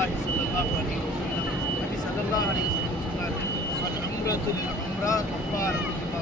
ரசூலுல்லாஹி ஸல்லல்லாஹு அலைஹி வஸல்லம் நபி ஸல்லல்லாஹு அலைஹி வஸல்லம் சொன்னார்கள் அல் உம்ரத்து லில் உம்ரா கஃபாரத்து லிமா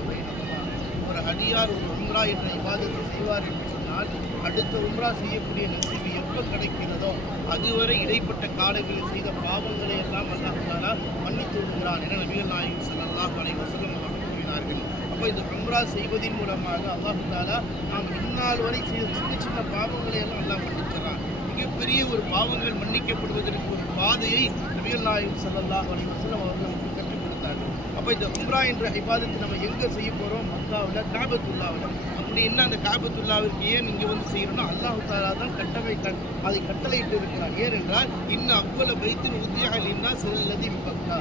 ஒரு அடியார் ஒரு உம்ரா என்ற இவாதத்தை செய்வார் என்று சொன்னால் அடுத்த உம்ரா செய்யக்கூடிய நசீவு எப்போ கிடைக்கிறதோ அதுவரை இடைப்பட்ட காலங்களில் செய்த பாவங்களை எல்லாம் அல்லாஹ் மன்னித்து விடுகிறான் என நபிகள் நாயகம் ஸல்லல்லாஹு அலைஹி வஸல்லம் அவர்கள் கூறினார்கள். அப்போ இந்த உம்ரா செய்வதன் மூலமாக அல்லாஹ் நாம் இந்நாள் வரை செய்த சின்ன சின்ன பாவங்களை எல்லாம் அல்லாஹ் மன்னிக்கிறான். மிகப்பெரிய ஒரு பாவங்கள் மன்னிக்கப்படுவதற்கு ஒரு பாதையை நபிகள் நாயகம் செல்லல்லா அலைஹி அவர்கள் நமக்கு கற்றுக் கொடுத்தார்கள். அப்போ இந்த உம்ரா என்ற இபாதத்தை நம்ம எங்கே செய்ய போகிறோம் மக்காவில் காபத்துல்லாவில். அப்படி என்ன அந்த காபத்துல்லாவிற்கு ஏன் இங்கே வந்து செய்யணும்னா அல்லாஹு தாலா தான் கட்டளை கட் அதை கட்டளையிட்டு இருக்கிறார் ஏனென்றால் இன்னும் அவ்வளோ வைத்தின் உத்தியாக இல்லைன்னா செல்லதி பக்கா.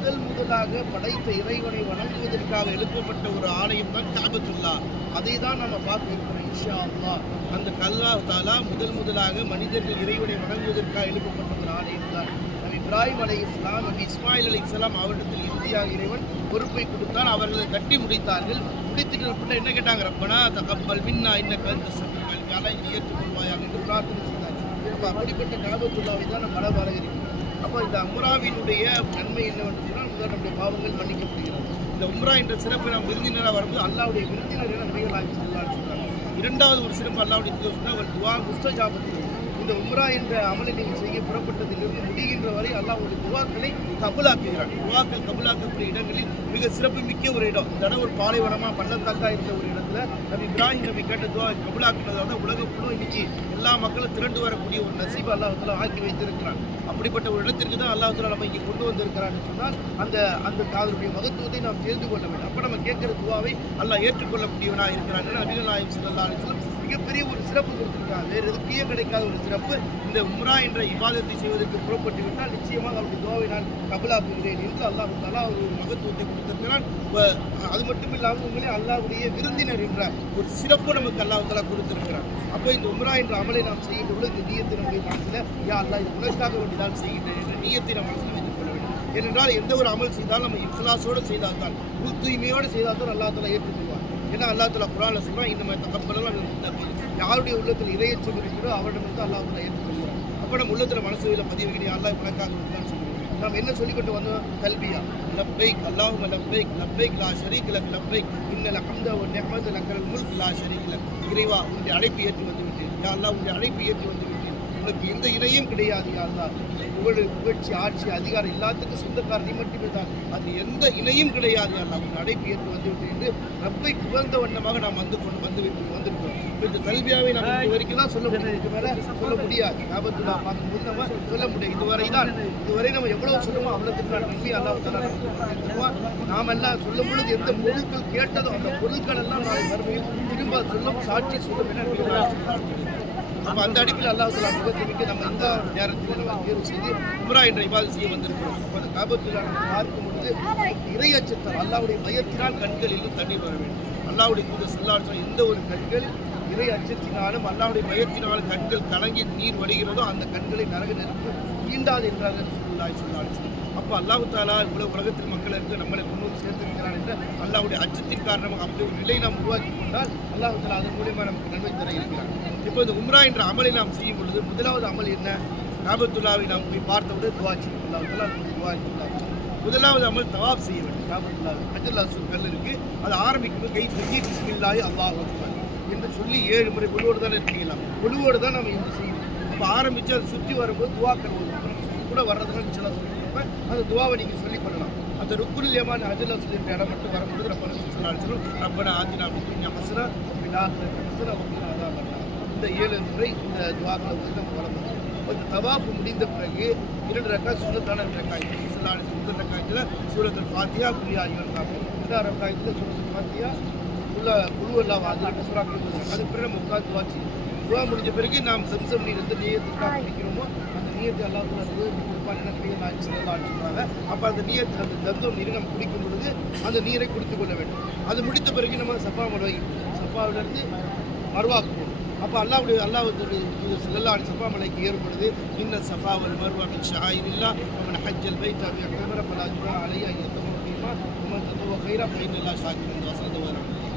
முதல் முதலாக படைத்த இறைவனை வணங்குவதற்காக எழுப்பப்பட்ட ஒரு ஆலயம் தான் காபத்துல்லா. அதை தான் நம்ம பார்த்துருக்கிறோம் இன்ஷா அல்லாஹ் அந்த கல்லா தாலா முதல் முதலாக மனிதர்கள் இறைவனை வணங்குவதற்காக எழுப்பப்பட்ட ஒரு ஆலயம் தான். நம் இப்ராஹிம் அலை இஸ்லாம் நபி இஸ்மாயில் அலி இஸ்லாம் அவரிடத்தில் இறுதியாக இறைவன் பொறுப்பை கொடுத்தால் அவர்களை கட்டி முடித்தார்கள். முடித்துக்கிற பிள்ளை என்ன கேட்டாங்க? ரப்பனா தகப்பல் மின்னா என்ன கருத்து சமீபல் காலை ஏற்றுக்கொள்வாயாக என்று பிரார்த்தனை செய்தார் அப்படிப்பட்ட காபத்துல்லாவை தான் நம்ம மலை அப்போ இந்த அம்ராவினுடைய நன்மை என்னவென்று சொன்னால் முதல் நம்முடைய பாவங்கள் மன்னிக்கப்படுகிறது. இந்த உம்ரா என்ற சிறப்பு நாம் விருந்தினராக வரும்போது அல்லாவுடைய விருந்தினர் என நபிகள் ஆகி சொல்லலாம்னு சொல்றாங்க இரண்டாவது ஒரு சிறப்பு அல்லாவுடைய சொன்னால் ஒரு துவா முஸ்தஜாபத்து. இந்த உம்ரா என்ற அமலை நீங்கள் செய்ய புறப்பட்டதிலிருந்து முடிகின்ற வரை அல்லாவுடைய துவாக்களை கபுலாக்குகிறான் துவாக்கள் கபுலாக்கக்கூடிய இடங்களில் மிக சிறப்பு மிக்க ஒரு இடம். இந்த ஒரு பாலைவனமாக பள்ளத்தாக்கா இருந்த ஒரு இடம். இடத்துல நபி இப்ராஹிம் நபி கேட்ட துவா கபுலாக்குனதால உலகம் ஃபுல்லும் இன்னைக்கு எல்லா மக்களும் திரண்டு வரக்கூடிய ஒரு நசீப் அல்லாஹத்தில் ஆக்கி வைத்திருக்கிறான். அப்படிப்பட்ட ஒரு இடத்திற்கு தான் அல்லாஹத்தில் நம்ம இங்கே கொண்டு வந்திருக்கிறான்னு சொன்னால் அந்த அந்த அதனுடைய மகத்துவத்தை நாம் தெரிந்து கொள்ள வேண்டும். அப்போ நம்ம கேட்குற துவாவை அல்லாஹ் ஏற்றுக்கொள்ளக்கூடியவனாக இருக்கிறான் நபிகள் நாயம் ஸல்லல்லாஹு அலிஸ்லம் மிகப்பெரிய ஒரு சிறப்பு கொடுத்திருக்காங்க. வேறு எதுக்கே கிடைக்காத ஒரு சிறப்பு. இந்த உம்ரா என்ற இபாதத்தை செய்வதற்கு புறப்பட்டு விட்டால் நிச்சயமாக அவருடைய தோவை நான் கபலாக்குகிறேன் என்று அல்லாஹு தாலா ஒரு மகத்துவத்தை கொடுத்திருக்கிறான். அது மட்டும் இல்லாமல் உங்களே அல்லாஹுடைய விருந்தினர் என்ற ஒரு சிறப்பு நமக்கு அல்லாஹ் தாலா கொடுத்திருக்கிறார் அப்போ இந்த உம்ரா என்ற அமலை நாம் செய்கின்ற பொழுது இந்த நீயத்தை நம்முடைய மனசில் யா அல்லாஹ் இது உனக்காக வேண்டிதான் செய்கின்றேன் என்ற நீயத்தை நம்ம மனசில் வைத்துக் கொள்ள வேண்டும். ஏனென்றால் எந்த ஒரு அமல் செய்தாலும் நம்ம இஃப்லாஸோடு செய்தால் தான் உள் தூய்மையோடு செய்தால் தான் அல்லாஹ் தாலா ஏற்றுக்கொள்வார் ஏன்னா அல்லாஹ் தாலா குரானில் சொல்கிறான் இந்த மாதிரி தகப்பலாம் யாருடைய உள்ளத்தில் இறையச்சம் இருக்கிறோ அவரிடம் வந்து அல்லாஹ் வந்து ஏற்றுக்கொள்கிறார் அப்போ நம்ம உள்ளத்தில் மனசுல பதிவு பதிவுகிறேன் அல்லாஹ் உனக்காக வேண்டிதான் சொல்லுவோம் நாம் என்ன சொல்லிக் கொண்டு வந்தோம்? கல்வியா? லப்பைக் அல்லாஹும் லப்பைக் லப்பைக் லா ஷரீக் லக் லப்பைக். இன்னல் ஹம்த ஒரு நிஅமத லக்கல் முல்க் லா ஷரீக் லக். இறைவா உன்னுடைய அழைப்பு ஏற்று வந்து விட்டேன். யா அல்லாஹ் உன்னுடைய அழைப்பு ஏற்று வந்து உனக்கு எந்த இணையும் கிடையாது யார் தான் புகழ் புகழ்ச்சி ஆட்சி அதிகாரம் எல்லாத்துக்கும் சொந்தக்காரர் நீ மட்டுமே தான். அது எந்த இணையும் கிடையாது யார் அல்லாஹ் உன் அழைப்பு ஏற்று வந்து என்று ரப்பை புகழ்ந்த வண்ணமாக நாம் வந்து கொண்டு வந்து விட்டு வந்திருக்கிறோம். இப்ப இந்த கல்வியாவை நம்ம இது வரைக்கும் தான் சொல்ல முடியும். இதுக்கு சொல்ல முடியாது. ஆபத்துல்லா பார்க்கும்போது நம்ம சொல்ல முடியும் இதுவரை தான் இதுவரை நம்ம எவ்வளவு சொல்லுமோ அவ்வளோத்துக்கு நான் நம்பி அல்லாஹ் நாம் எல்லாம் சொல்லும் பொழுது எந்த பொருட்கள் கேட்டதோ அந்த பொருட்கள் எல்லாம் நாளை மறுமையில் திரும்ப சொல்லும் சாட்சி சொல்லும் என அப்போ அந்த அடிப்பில் அல்லாஹ் தலா நம்ம இந்த நேரத்தில் நம்ம தேர்வு செய்து உம்ரா என்ற இபாதத் செய்ய வந்திருக்கிறோம். அப்போ அந்த காபத்தில் நம்ம பார்க்கும் பொழுது இறை அல்லாவுடைய பயத்தினால் கண்களில் தண்ணீர் வர வேண்டும். அல்லாவுடைய தூதர் செல்லாற்ற எந்த ஒரு கண்கள் இறை அச்சத்தினாலும் அல்லாவுடைய பயத்தினாலும் கண்கள் கலங்கி நீர் வடிகிறதோ அந்த கண்களை நரக நெருப்பு தீண்டாது என்றார்கள் சொல்லாய் சொல்லாச்சு அப்போ அல்லாஹு தாலா இவ்வளவு உலகத்தில் மக்கள் நம்மளை கொண்டு சேர்த்திருக்கிறான் என்ற அல்லாவுடைய அச்சத்தின் காரணமாக அப்படி ஒரு நிலை நாம் உருவாக்கி கொண்டால் அல்லாஹு தாலா அதன் மூலியமாக நமக்கு நன்மை தர இருக்கிறார் இப்போ இந்த உம்ரா என்ற அமலை நாம் செய்யும் பொழுது முதலாவது அமல் என்ன? காபத்துல்லாவை நாம் போய் பார்த்தவுடன் துவா செய்யும் அல்லாஹ் தாலா நம்முடைய துவா முதலாவது அமல் தவாப் செய்ய வேண்டும். காபத்துல்லாவை அஜல்லா அசூர் கல் இருக்கு. அது ஆரம்பிக்கும் கை தூக்கி பிஸ்மில்லாஹி அல்லாஹ் என்று சொல்லி ஏழு முறை குழுவோடு தான் இருக்கீங்களாம் குழுவோடு தான் நம்ம இது செய்யணும் அப்போ ஆரம்பித்து அதை சுற்றி வரும்போது துவாக்கள் ஒரு கூட வர்றதுனால சொல்லி சொல்லியிருப்பேன் அந்த துவாவை நீங்கள் சொல்லி பண்ணலாம் அந்த ருக்குல் யமான் அஜில் அசூல் என்ற இடம் மட்டும் வரும்போது நம்ம சொல்லணும் ரப்பன ஆதினா பித்துன்யா ஹசனா விலாஹ் ஹசனா வக்கீனா அதான் பண்ணலாம் இந்த ஏழு முறை இந்த துவாக்களை வந்து நம்ம வளர்ந்தோம் இந்த தவாஃபு முடிந்த பிறகு இரண்டு ரக்கா சுனத்தான ரக்காய் சொல்லாடு முதல் ரக்காயத்தில் சூரத்தில் ஃபாத்தியா புரியா இவன் காப்போம் இரண்டாம் ரக்காயத்தில் சூரத்தில் ஃபாத்தியா உள்ள குழுவெல்லாம் அது ரெண்டு சுறாக்கள் அதுக்கு பிறகு நம்ம உட்காந்து வாச்சு துவா முடிஞ்ச பிறகு நாம் சம்சம் நீர் எந்த நீயத்துக்காக குடிக்கிறோமோ அந்த நீயத்தை எல்லாம் கொடுப்பான் என்ன கையில் ஆட்சி சொல்கிறாங்க அப்போ அந்த நீயத்தை அந்த தந்தம் நீரை நம்ம குடிக்கும் பொழுது அந்த நீரை குடித்து கொள்ள வேண்டும். அது முடித்த பிறகு நம்ம சஃபா மலை சஃபாவிலிருந்து மறுவாக்கு போகணும். அப்போ அல்லாவுடைய அல்லாவுடைய செல்லல்லா சஃபா மலைக்கு ஏற்படுது. இன்ன சஃபா ஒரு மறுவாக்கு மின் ஷாயிர் இல்லா அவன் ஹஜ்ஜல் பைத் அபி அக்மர பலா ஜுரா அலையா எத்தமோ முடியுமா நம்ம தத்துவ கைரா பைன் அல்லா ஷாக்கிர் இந்த வசனத்தை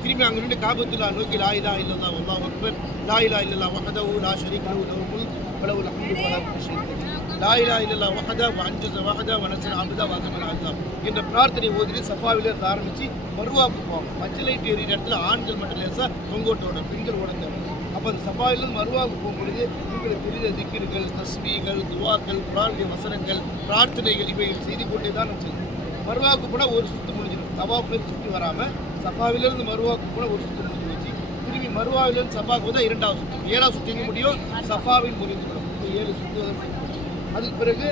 திரும்பி அங்கே நின்று காபத்துல்லா நோக்கி லா இலா இல்லல்லா வல்லாஹ் அக்பர். லா இலா இல்லல்லா வகதவு லா ஷரீக் லவு லவு முல்க். வலவு ஹம்து வலா குல்லி லாயிலா இல்லல்லா வகதா வஞ்சத வகதா வனசன் அபுதா வாசமன் ஆகுதா என்ற பிரார்த்தனை ஓதிட்டு சஃபாவில இருந்து ஆரம்பிச்சு மருவாக்கு போவாங்க. மச்ச லைட் ஏறிய இடத்துல ஆண்கள் மட்டும் லேசா தொங்கோட்டோட பெண்கள் உடந்த அப்போ அந்த சஃபாவிலிருந்து மருவாவுக்கு போகும்பொழுது உங்களுக்கு தெரிந்த திக்கிர்கள் தஸ்மீகள் துவாக்கள் குரானுடைய வசனங்கள் பிரார்த்தனைகள் இவைகள் செய்து கொண்டே தான் நம்ம செய்யணும் மருவாக்கு போனால் ஒரு சுத்தம் முடிஞ்சிடும். சவாப்புலேருந்து சுற்றி வராமல் சஃபாவிலிருந்து மருவாக்கு கூட ஒரு சுற்று முடிஞ்சு வச்சு திரும்பி மருவாவிலிருந்து சஃபாவுக்கு வந்து இரண்டாவது சுற்று ஏழாவது சுற்றி முடியும்? சஃபாவில் முடிந்து ஏழு சுற்றுவதற்கு அதுக்கு பிறகு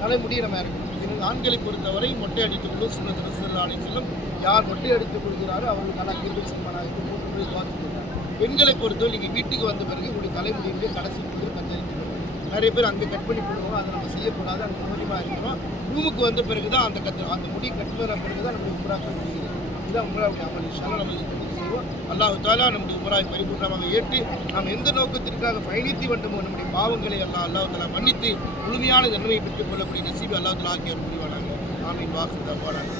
தலைமுடியை நம்ம இறக்கணும். ஆண்களை பொறுத்தவரை மொட்டை அடித்துக் கொள்ளும் சுண்ணத் ரசூலுல்லாஹி செல்லும் யார் மொட்டை அடித்துக் கொள்கிறாரோ அவர்களுக்கு நல்லா கிருபை செய்வானாக மூன்று பார்த்துக்கிறார் பெண்களை பொறுத்தவரை நீங்கள் வீட்டுக்கு வந்த பிறகு உங்களுடைய தலைமுடியிலே கடைசி வந்து கத்தரித்து நிறைய பேர் அங்கே கட் பண்ணி போடுவோம் அதை நம்ம செய்யக்கூடாது அந்த கவனமாக இருக்கிறோம் ரூமுக்கு வந்த பிறகு தான் அந்த கத்து அந்த முடி கட் பண்ண பிறகு தான் நம்முடைய உமராக்கள் முடிகிறது இதுதான் உமராவுடைய அமல் இன்ஷால்லா நம்ம செய்வோம் அல்லாஹு தாலா நம்முடைய உமராவை பரிபூர்ணமாக ஏற்று நாம் எந்த நோக்கத்திற்காக பயணித்து வேண்டுமோ நம்முடைய பாவங்களை எல்லாம் அல்லாஹு தாலா மன்னித்து முழுமையான தன்மையை பெற்றுக் கொள்ளக்கூடிய நசீபி அல்லாஹு தாலா ஆகியோர் புரிவானாங்க ஆமீன். வாக்கு தப்பானாங்க